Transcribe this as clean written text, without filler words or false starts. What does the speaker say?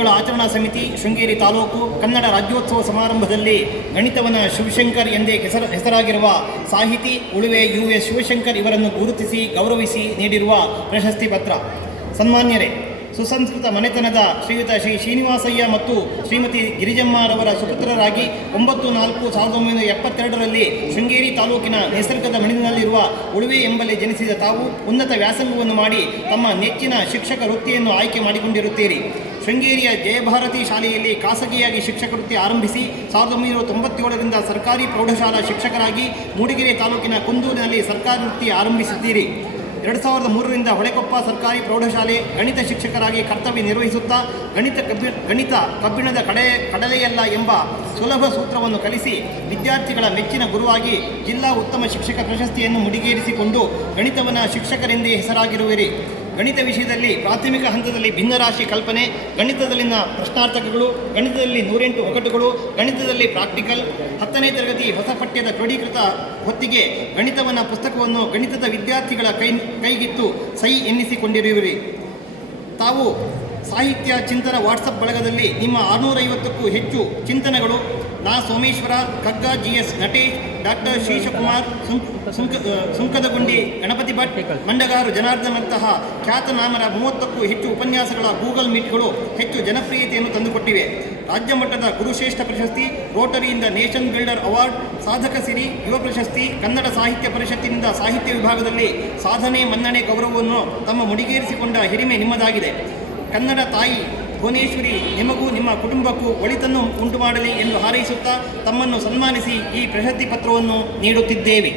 ಆಚರಣಾ ಸಮಿತಿ ಶೃಂಗೇರಿ ತಾಲೂಕು ಕನ್ನಡ ರಾಜ್ಯೋತ್ಸವ ಸಮಾರಂಭದಲ್ಲಿ ಗಣಿತವನ ಶಿವಶಂಕರ್ ಎಂದೇ ಹೆಸರಾಗಿರುವ ಸಾಹಿತಿ ಉಳುವೆ US ಶಿವಶಂಕರ್ ಇವರನ್ನು ಗುರುತಿಸಿ ಗೌರವಿಸಿ ನೀಡಿರುವ ಪ್ರಶಸ್ತಿ ಪತ್ರ. ಸನ್ಮಾನ್ಯರೇ, ಸುಸಂಸ್ಕೃತ ಮನೆತನದ ಶ್ರೀಯುತ ಶ್ರೀ ಶ್ರೀನಿವಾಸಯ್ಯ ಮತ್ತು ಶ್ರೀಮತಿ ಗಿರಿಜಮ್ಮರವರ ಸುಪುತ್ರರಾಗಿ 9/4/1972ರಲ್ಲಿ ಶೃಂಗೇರಿ ತಾಲೂಕಿನ ನಿಸರ್ಗದ ಮಣ್ಣಿನಲ್ಲಿರುವ ಉಳುವೆ ಎಂಬಲ್ಲಿ ಜನಿಸಿದ ತಾವು ಉನ್ನತ ವ್ಯಾಸಂಗವನ್ನು ಮಾಡಿ ತಮ್ಮ ನೆಚ್ಚಿನ ಶಿಕ್ಷಕ ವೃತ್ತಿಯನ್ನು ಆಯ್ಕೆ ಮಾಡಿಕೊಂಡಿರುತ್ತೀರಿ. ಶೃಂಗೇರಿಯ ಜಯಭಾರತಿ ಶಾಲೆಯಲ್ಲಿ ಖಾಸಗಿಯಾಗಿ ಶಿಕ್ಷಕ ವೃತ್ತಿ ಆರಂಭಿಸಿ 1997ರಿಂದ ಸರ್ಕಾರಿ ಪ್ರೌಢಶಾಲಾ ಶಿಕ್ಷಕರಾಗಿ ಮೂಡಿಗೆರೆ ತಾಲೂಕಿನ ಕುಂದೂರಿನಲ್ಲಿ ಸರ್ಕಾರಿ ವೃತ್ತಿ ಆರಂಭಿಸಿದ್ದೀರಿ. 2003ರಿಂದ ಹೊಳೆಕೊಪ್ಪ ಸರ್ಕಾರಿ ಪ್ರೌಢಶಾಲೆ ಗಣಿತ ಶಿಕ್ಷಕರಾಗಿ ಕರ್ತವ್ಯ ನಿರ್ವಹಿಸುತ್ತಾ ಗಣಿತ ಕಬ್ಬಿಣದ ಕಡಲೆಯಲ್ಲ ಎಂಬ ಸುಲಭ ಸೂತ್ರವನ್ನು ಕಲಿಸಿ ವಿದ್ಯಾರ್ಥಿಗಳ ಮೆಚ್ಚಿನ ಗುರುವಾಗಿ ಜಿಲ್ಲಾ ಉತ್ತಮ ಶಿಕ್ಷಕ ಪ್ರಶಸ್ತಿಯನ್ನು ಮುಡಿಗೇರಿಸಿಕೊಂಡು ಗಣಿತವನ ಶಿಕ್ಷಕರೆಂದೇ ಹೆಸರಾಗಿರುವಿರಿ. ಗಣಿತ ವಿಷಯದಲ್ಲಿ ಪ್ರಾಥಮಿಕ ಹಂತದಲ್ಲಿ ಭಿನ್ನರಾಶಿ ಕಲ್ಪನೆ, ಗಣಿತದಲ್ಲಿನ ಪ್ರಶ್ನಾರ್ಥಕಗಳು, ಗಣಿತದಲ್ಲಿ 108 ಒಗಟುಗಳು, ಗಣಿತದಲ್ಲಿ ಪ್ರಾಕ್ಟಿಕಲ್, 10ನೇ ತರಗತಿ ಹೊಸ ಪಠ್ಯದ ಕ್ರೋಢೀಕೃತ ಹೊತ್ತಿಗೆ ಗಣಿತವನ ಪುಸ್ತಕವನ್ನು ಗಣಿತದ ವಿದ್ಯಾರ್ಥಿಗಳ ಕೈಗಿತ್ತು ಸೈ ಎನ್ನಿಸಿಕೊಂಡಿರುವಿರಿ. ತಾವು ಸಾಹಿತ್ಯ ಚಿಂತನ ವಾಟ್ಸಪ್ ಬಳಗದಲ್ಲಿ ನಿಮ್ಮ 650ಕ್ಕೂ ಹೆಚ್ಚು ಚಿಂತನೆಗಳು, ನಾ ಸೋಮೇಶ್ವರ, ಕಗ್ಗ, GS ನಟೇಶ್, ಡಾಕ್ಟರ್ ಶ್ರೀಶಕುಮಾರ್, ಸುಂಕದಗುಂಡಿ ಗಣಪತಿ ಭಟ್, ಮಂಡಗಾರು ಜನಾರ್ದನಂತಹ ಖ್ಯಾತನಾಮರ 30ಕ್ಕೂ ಹೆಚ್ಚು ಉಪನ್ಯಾಸಗಳ ಗೂಗಲ್ ಮೀಟ್ಗಳು ಹೆಚ್ಚು ಜನಪ್ರಿಯತೆಯನ್ನು ತಂದುಕೊಟ್ಟಿವೆ. ರಾಜ್ಯ ಮಟ್ಟದ ಗುರುಶ್ರೇಷ್ಠ ಪ್ರಶಸ್ತಿ, ರೋಟರಿಯಿಂದ ನೇಷನ್ ಬಿಲ್ಡರ್ ಅವಾರ್ಡ್, ಸಾಧಕ ಸಿರಿ, ಯುವ ಪ್ರಶಸ್ತಿ, ಕನ್ನಡ ಸಾಹಿತ್ಯ ಪರಿಷತ್ತಿನಿಂದ ಸಾಹಿತ್ಯ ವಿಭಾಗದಲ್ಲಿ ಸಾಧನೆ ಮನ್ನಣೆ ಗೌರವವನ್ನು ತಮ್ಮ ಮುಡಿಗೇರಿಸಿಕೊಂಡ ಹಿರಿಮೆ ನಿಮ್ಮದಾಗಿದೆ. ಕನ್ನಡ ತಾಯಿ ಭುವನೇಶ್ವರಿ ನಿಮಗೂ ನಿಮ್ಮ ಕುಟುಂಬಕ್ಕೂ ಒಳಿತನ್ನು ಉಂಟು ಮಾಡಲಿ ಎಂದು ಹಾರೈಸುತ್ತಾ ತಮ್ಮನ್ನು ಸನ್ಮಾನಿಸಿ ಈ ಪ್ರಶಸ್ತಿ ಪತ್ರವನ್ನು ನೀಡುತ್ತಿದ್ದೇವೆ.